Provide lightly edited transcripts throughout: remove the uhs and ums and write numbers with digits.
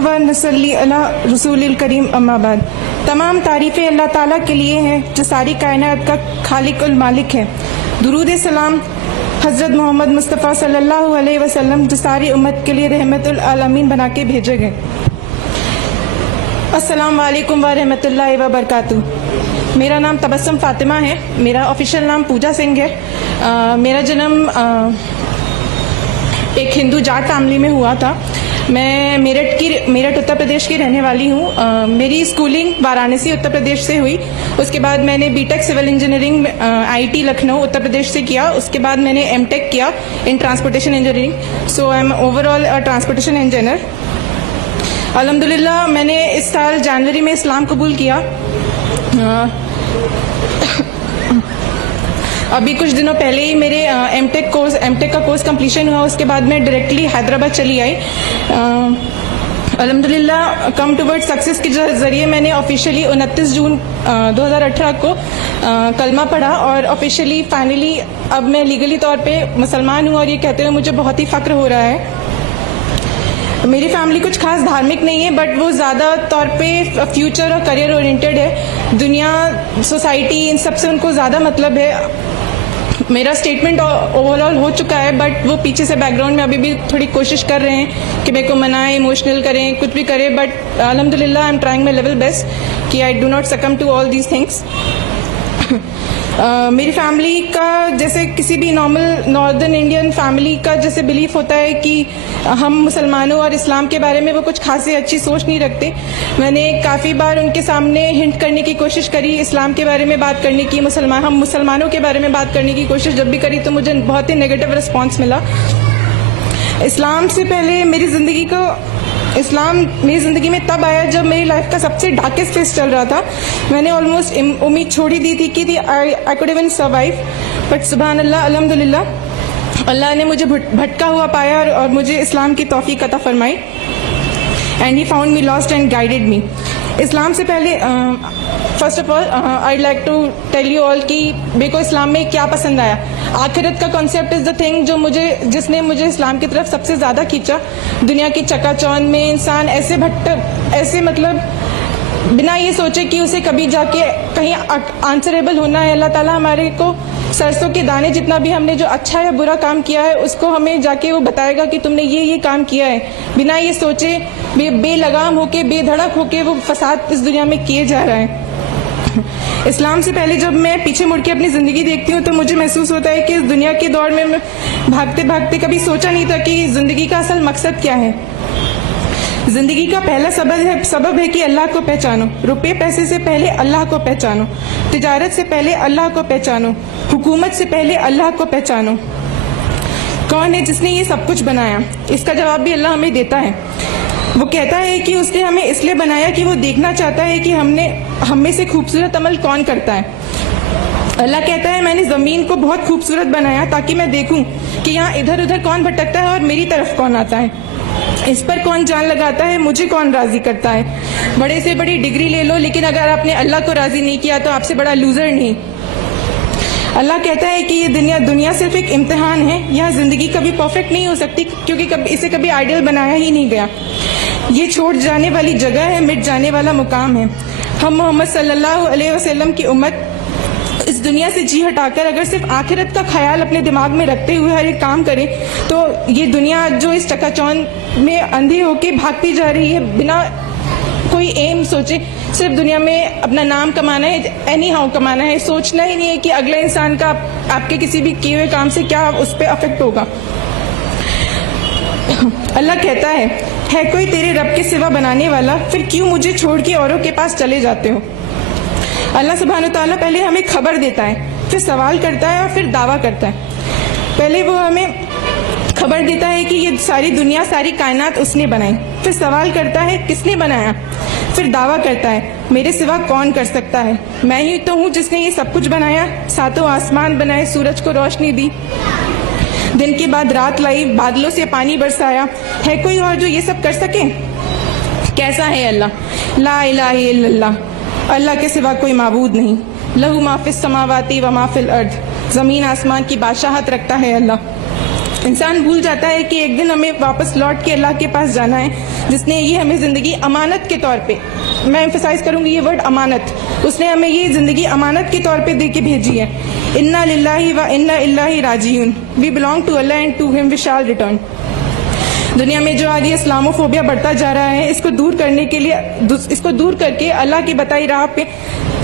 व नसल्ली अला रसूलिल करीम अम्मा बाद। तमाम तारीफ़ें अल्लाह ताला के लिए हैं जो सारी कायनात का खालिक उल मालिक है। दुरूद सलाम हज़रत मोहम्मद मुस्तफ़ा सल्लल्लाहु अलैहि वसल्लम जो सारी उम्मत के लिए रहमतुल आलमीन बना के भेजे गए। अस्सलाम वालेकुम व रहमतुल्लाहि व बरकातुहू। मेरा नाम तबस्सुम फ़ातिमा है। मेरा ऑफिशियल नाम पूजा सिंह है। मेरा जन्म एक हिंदू जाट फैमिली में हुआ था। मैं मेरठ उत्तर प्रदेश की रहने वाली हूँ। मेरी स्कूलिंग वाराणसी उत्तर प्रदेश से हुई। उसके बाद मैंने BTech civil engineering IT Lucknow Uttar Pradesh से किया। उसके बाद मैंने एमटेक किया in transportation engineering. So I am overall transportation engineer. अल्हम्दुलिल्लाह मैंने इस साल जनवरी में इस्लाम कबूल किया। अभी कुछ दिनों पहले ही मेरे एमटेक का कोर्स कंप्लीशन हुआ। उसके बाद मैं डायरेक्टली हैदराबाद चली आई। अल्हम्दुलिल्लाह कम टुवर्ड सक्सेस के ज़रिए मैंने ऑफिशियली 29 जून 2018 को कलमा पढ़ा और ऑफिशियली फाइनली अब मैं लीगली तौर पे मुसलमान हूँ। और ये कहते हुए मुझे बहुत ही फ़ख्र हो रहा है। मेरी फैमिली कुछ खास धार्मिक नहीं है, बट वो ज़्यादा तौर पे फ्यूचर और करियर ओरिएंटेड है। दुनिया, सोसाइटी, इन सब से उनको ज़्यादा मतलब है। मेरा स्टेटमेंट ओवरऑल हो चुका है, बट वो पीछे से बैकग्राउंड में अभी भी थोड़ी कोशिश कर रहे हैं कि मेरे को मनाएं, इमोशनल करें, कुछ भी करें। बट अल्हम्दुलिल्लाह I am trying my level best कि I do not succumb to all these things. मेरी फैमिली का जैसे किसी भी नॉर्मल नॉर्दर्न इंडियन फैमिली का जैसे बिलीफ होता है कि हम मुसलमानों और इस्लाम के बारे में वो कुछ खासी अच्छी सोच नहीं रखते। मैंने काफ़ी बार उनके सामने हिंट करने की कोशिश करी, इस्लाम के बारे में बात करने की, हम मुसलमानों के बारे में बात करने की कोशिश जब भी करी तो मुझे बहुत ही नेगेटिव रिस्पॉन्स मिला। इस्लाम मेरी ज़िंदगी में तब आया जब मेरी लाइफ का सबसे डार्केस्ट फेज चल रहा था। मैंने ऑलमोस्ट उम्मीद छोड़ ही दी थी कि I could even survive, but सुभान अल्लाह, अल्हम्दुलिल्लाह अल्लाह ने मुझे भटका हुआ पाया और मुझे इस्लाम की तौफीक अता फरमाई। And he found me lost and guided me. इस्लाम से पहले first of all I like to tell you all कि मेरे को इस्लाम में क्या पसंद आया। आखिरत का कॉन्सेप्ट इज़ द थिंग जिसने मुझे इस्लाम की तरफ सबसे ज़्यादा खींचा। दुनिया की चकाचौंध में इंसान ऐसे मतलब बिना ये सोचे कि उसे कभी जाके कहीं आंसरेबल होना है। अल्लाह ताला हमारे को सरसों के दाने जितना भी हमने जो अच्छा या बुरा काम किया है उसको हमें जाके वो बताएगा कि तुमने ये काम किया है। बिना ये सोचे बेलगाम होके, बेधड़क होके वो फसाद इस दुनिया में किए जा रहा है। इस्लाम से पहले जब मैं पीछे मुड़ के अपनी ज़िंदगी देखती हूँ तो मुझे महसूस होता है कि इस दुनिया के दौर में मैं भागते भागते कभी सोचा नहीं था कि ज़िंदगी का असल मकसद क्या है। ज़िंदगी का पहला सबब है कि अल्लाह को पहचानो। रुपये पैसे से पहले अल्लाह को पहचानो, तिजारत से पहले अल्लाह को पहचानो, हुकूमत से पहले अल्लाह को पहचानो। कौन है जिसने ये सब कुछ बनाया? इसका जवाब भी अल्लाह हमें देता है। वो कहता है कि उसने हमें इसलिए बनाया कि वो देखना चाहता है कि हम में से खूबसूरत अमल कौन करता है। अल्लाह कहता है मैंने ज़मीन को बहुत खूबसूरत बनाया ताकि मैं देखूं कि यहाँ इधर उधर कौन भटकता है और मेरी तरफ कौन आता है, इस पर कौन जान लगाता है, मुझे कौन राज़ी करता है। बड़े से बड़ी डिग्री ले लो, लेकिन अगर आपने अल्लाह को राज़ी नहीं किया तो आपसे बड़ा लूज़र नहीं। अल्लाह कहता है कि ये दुनिया सिर्फ एक इम्तिहान है। यहाँ ज़िंदगी कभी परफेक्ट नहीं हो सकती क्योंकि इसे कभी आइडियल बनाया ही नहीं गया। ये छोड़ जाने वाली जगह है, मिट जाने वाला मुकाम है। हम मोहम्मद सल्लल्लाहु अलैहि वसल्लम की उम्मत इस दुनिया से जी हटाकर अगर सिर्फ आखिरत का ख्याल अपने दिमाग में रखते हुए हर एक काम करें तो ये दुनिया जो इस चकाचौंध में अंधी होके भागती जा रही है बिना कोई एम सोचे, सिर्फ दुनिया में अपना नाम कमाना है, एनी हाउ कमाना है, सोचना ही नहीं है कि अगले इंसान का आपके किसी भी किए हुए काम से क्या उस पर अफेक्ट होगा। अल्लाह कहता है कोई तेरे रब के सिवा बनाने वाला, फिर क्यों मुझे छोड़ के औरों के पास चले जाते हो। अल्लाह सुब्हान तआला पहले हमें खबर देता है, फिर सवाल करता है और फिर दावा करता है। पहले वो हमें खबर देता है कि ये सारी दुनिया, सारी कायनात उसने बनाई, फिर सवाल करता है किसने बनाया, फिर दावा करता है मेरे सिवा कौन कर सकता है, मैं ही तो हूँ जिसने ये सब कुछ बनाया, सातों आसमान बनाए, सूरज को रोशनी दी, दिन के बाद रात लाई, बादलों से पानी बरसाया, है कोई और जो ये सब कर सके। कैसा है अल्लाह, ला इलाहा इल्लल्लाह, अल्लाह के सिवा कोई माबूद नहीं। लहू माफिस समावाती व माफिल अर्द, ज़मीन आसमान की बादशाहत रखता है अल्लाह। انسان بھول جاتا ہے کہ ایک دن ہمیں واپس لوٹ کے اللہ کے پاس جانا ہے، جس نے یہ ہمیں زندگی امانت کے طور پہ، میں ایمفسائز کروں گی یہ ورڈ امانت، اس نے ہمیں یہ زندگی امانت کے طور پہ دے کے بھیجی ہے. انا للہ و انا الیہ راجعون، we belong to Allah and to ہم وی شال ریٹرن. دنیا میں جو آج یہ اسلاموفوبیا بڑھتا جا رہا ہے، اس کو دور کرنے کے لیے، اس کو دور کر کے اللہ کی بتائی راہ پہ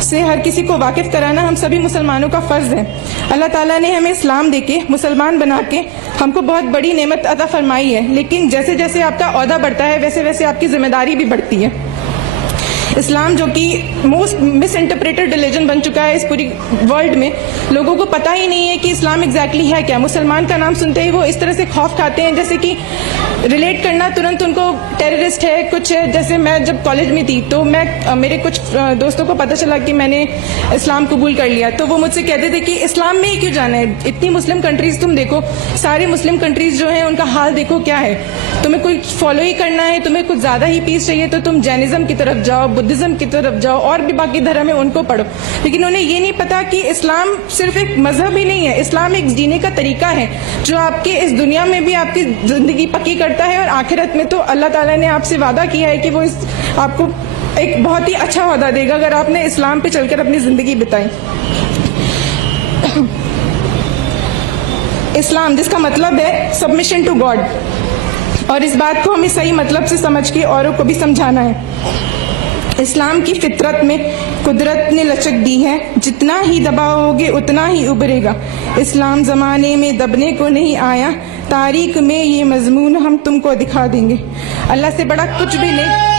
سے ہر کسی کو واقف کرانا ہم سبھی مسلمانوں کا فرض ہے. اللہ تعالیٰ نے ہمیں اسلام دے کے، مسلمان بنا کے ہم کو بہت بڑی نعمت عطا فرمائی ہے، لیکن جیسے جیسے آپ کا عہدہ بڑھتا ہے ویسے ویسے آپ کی ذمہ داری بھی بڑھتی ہے. اسلام جو کہ موسٹ مس انٹرپریٹڈ ریلیجن بن چکا ہے اس پوری ورلڈ میں، لوگوں کو پتہ ہی نہیں ہے کہ اسلام ایگزیکٹلی ہے کیا. مسلمان کا نام سنتے ہی وہ اس طرح سے خوف کھاتے ہیں جیسے کہ ریلیٹ کرنا ترنت ان کو ٹیررسٹ ہے کچھ ہے. جیسے میں جب کالج میں تھی تو میرے کچھ دوستوں کو پتہ چلا کہ میں نے اسلام قبول کر لیا، تو وہ مجھ سے کہتے تھے کہ اسلام میں ہی کیوں جانا ہے، اتنی مسلم کنٹریز تم دیکھو، ساری مسلم کنٹریز جو ہیں ان کا حال دیکھو کیا ہے، تمہیں کوئی فالو ہی کرنا ہے، تمہیں کچھ زیادہ ہی پیس چاہیے تو تم جینزم کی طرف جاؤ، بدھزم کی طرف جاؤ، اور بھی باقی دھرم ہے ان کو پڑھو. لیکن انہیں یہ نہیں پتا کہ اسلام صرف ایک مذہب ہی نہیں ہے، اسلام ایک جینے کا طریقہ ہے جو آپ کے اس دنیا میں بھی آپ کی زندگی پکی کرتا ہے، اور آخرت میں تو اللہ تعالیٰ نے آپ سے وعدہ کیا ہے کہ وہ آپ کو ایک بہت ہی اچھا وعدہ دے گا اگر آپ نے اسلام پہ چل کر اپنی زندگی بتائی. اسلام جس کا مطلب ہے سبمیشن ٹو گاڈ، اور اس بات کو ہمیں صحیح مطلب سے سمجھ کے اوروں کو بھی سمجھانا ہے. اسلام کی فطرت میں قدرت نے لچک دی ہے، جتنا ہی دباؤ گے اتنا ہی ابھرے گا. اسلام زمانے میں دبنے کو نہیں آیا، تاریخ میں یہ مضمون ہم تم کو دکھا دیں گے. اللہ سے بڑا کچھ بھی نہیں،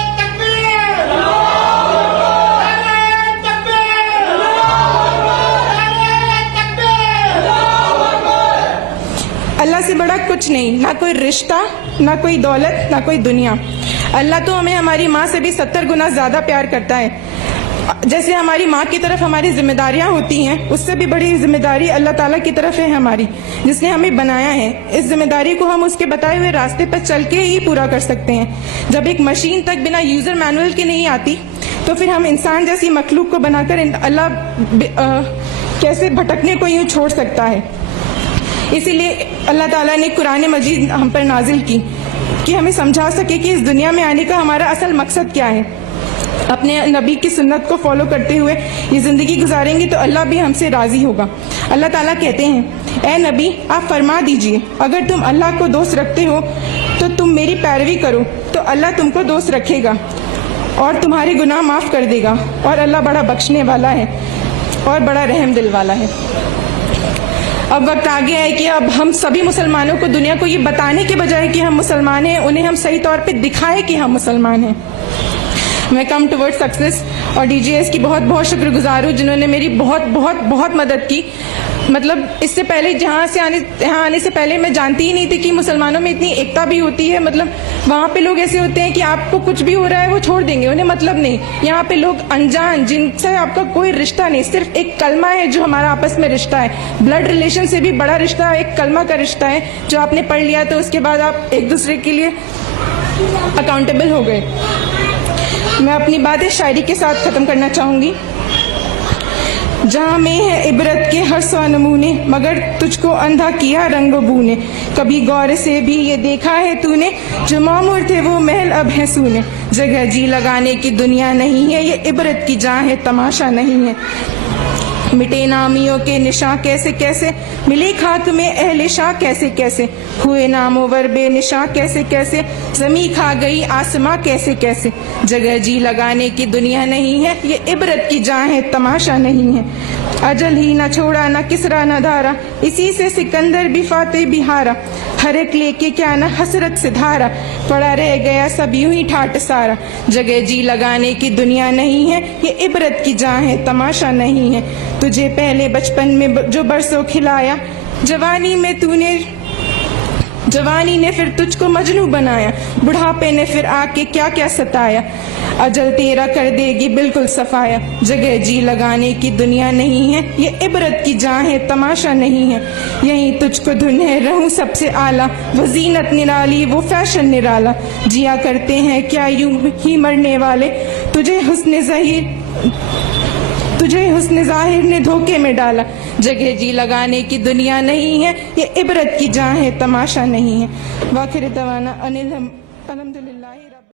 اللہ سے بڑا کچھ نہیں، نہ کوئی رشتہ، نہ کوئی دولت، نہ کوئی دنیا. اللہ تو ہمیں ہماری ماں سے بھی 70 گنا زیادہ پیار کرتا ہے. جیسے ہماری ماں کی طرف ہماری ذمہ داریاں ہوتی ہیں، اس سے بھی بڑی ذمہ داری اللہ تعالیٰ کی طرف ہے ہماری، جس نے ہمیں بنایا ہے. اس ذمہ داری کو ہم اس کے بتائے ہوئے راستے پر چل کے ہی پورا کر سکتے ہیں. جب ایک مشین تک بنا یوزر مینول کے نہیں آتی تو پھر ہم انسان جیسی مخلوق کو بنا کر اللہ کیسے بھٹکنے کو یوں چھوڑ سکتا ہے. اسی لیے اللہ تعالیٰ نے قرآن مجید ہم پر نازل کی کہ ہمیں سمجھا سکے کہ اس دنیا میں آنے کا ہمارا اصل مقصد کیا ہے. اپنے نبی کی سنت کو فالو کرتے ہوئے یہ زندگی گزاریں گے تو اللہ بھی ہم سے راضی ہوگا. اللہ تعالیٰ کہتے ہیں، اے نبی آپ فرما دیجئے اگر تم اللہ کو دوست رکھتے ہو تو تم میری پیروی کرو تو اللہ تم کو دوست رکھے گا اور تمہارے گناہ معاف کر دے گا، اور اللہ بڑا بخشنے والا ہے اور بڑا رحم دل والا ہے. اب وقت آ گیا ہے کہ اب ہم سبھی مسلمانوں کو دنیا کو یہ بتانے کے بجائے کہ ہم مسلمان ہیں، انہیں ہم صحیح طور پہ دکھائیں کہ ہم مسلمان ہیں. میں کم ٹورڈ سکسیس اور ڈی جی ایس کی بہت بہت شکر گزار ہوں جنہوں نے میری بہت بہت بہت مدد کی. مطلب اس سے پہلے یہاں آنے سے پہلے میں جانتی ہی نہیں تھی کہ مسلمانوں میں اتنی ایکتا بھی ہوتی ہے. مطلب وہاں پہ لوگ ایسے ہوتے ہیں کہ آپ کو کچھ بھی ہو رہا ہے وہ چھوڑ دیں گے، انہیں مطلب نہیں. یہاں پہ لوگ انجان جن سے آپ کا کوئی رشتہ نہیں، صرف ایک کلمہ ہے جو ہمارا آپس میں رشتہ ہے. بلڈ ریلیشن سے بھی بڑا رشتہ ایک کلمہ کا رشتہ ہے جو آپ نے پڑھ لیا تو اس کے بعد آپ ایک دوسرے کے لیے اکاؤنٹیبل ہو گئے. میں اپنی باتیں شاعری کے ساتھ ختم کرنا چاہوں گی. جہاں میں ہے عبرت کے ہر سو نمونے، مگر تجھ کو اندھا کیا رنگ و بو نے. کبھی غور سے بھی یہ دیکھا ہے تو نے، جو معمور تھے وہ محل اب ہے سونے. جگہ جی لگانے کی دنیا نہیں ہے، یہ عبرت کی جاں ہے تماشا نہیں ہے. مٹے نامیوں کے نشاں کیسے کیسے، ملے خاک میں اہل شاہ کیسے کیسے. ہوئے نامور بے نشاں کیسے کیسے، زمیں کھا گئی آسماں کیسے کیسے. جگہ جی لگانے کی دنیا نہیں ہے، یہ عبرت کی جاں ہے تماشا نہیں ہے. اجل ہی نہ چھوڑا نہ کسرا نہ دھارا، اسی سے سکندر بھی فاتح بھی ہارا. ہر ایک لے کے کیا نہ حسرت سے دھارا، پڑا رہ گیا سب یوں ہی ٹھاٹ سارا. جگہ جی لگانے کی دنیا نہیں ہے، یہ عبرت کی جاں ہے تماشا نہیں ہے. تجھے پہلے بچپن میں جو برسوں کھلایا، جوانی نے پھر تجھ کو مجنوں بنایا. بڑھاپے نے پھر آ کے کیا کیا ستایا، اجل تیرا کر دے گی بالکل صفایا. جگہ جی لگانے کی دنیا نہیں ہے، یہ عبرت کی جاں ہے تماشا نہیں ہے. یہیں تجھ کو دھن ہے رہوں سب سے اعلیٰ، وہ زینت نرالی وہ فیشن نرالا. جیا کرتے ہیں کیا یوں ہی مرنے والے، تجھے حسن ظاہر نے دھوکے میں ڈالا. جگہ جی لگانے کی دنیا نہیں ہے، یہ عبرت کی جہاں ہے، تماشا نہیں ہے. واخر دعوانا الحمدللہ.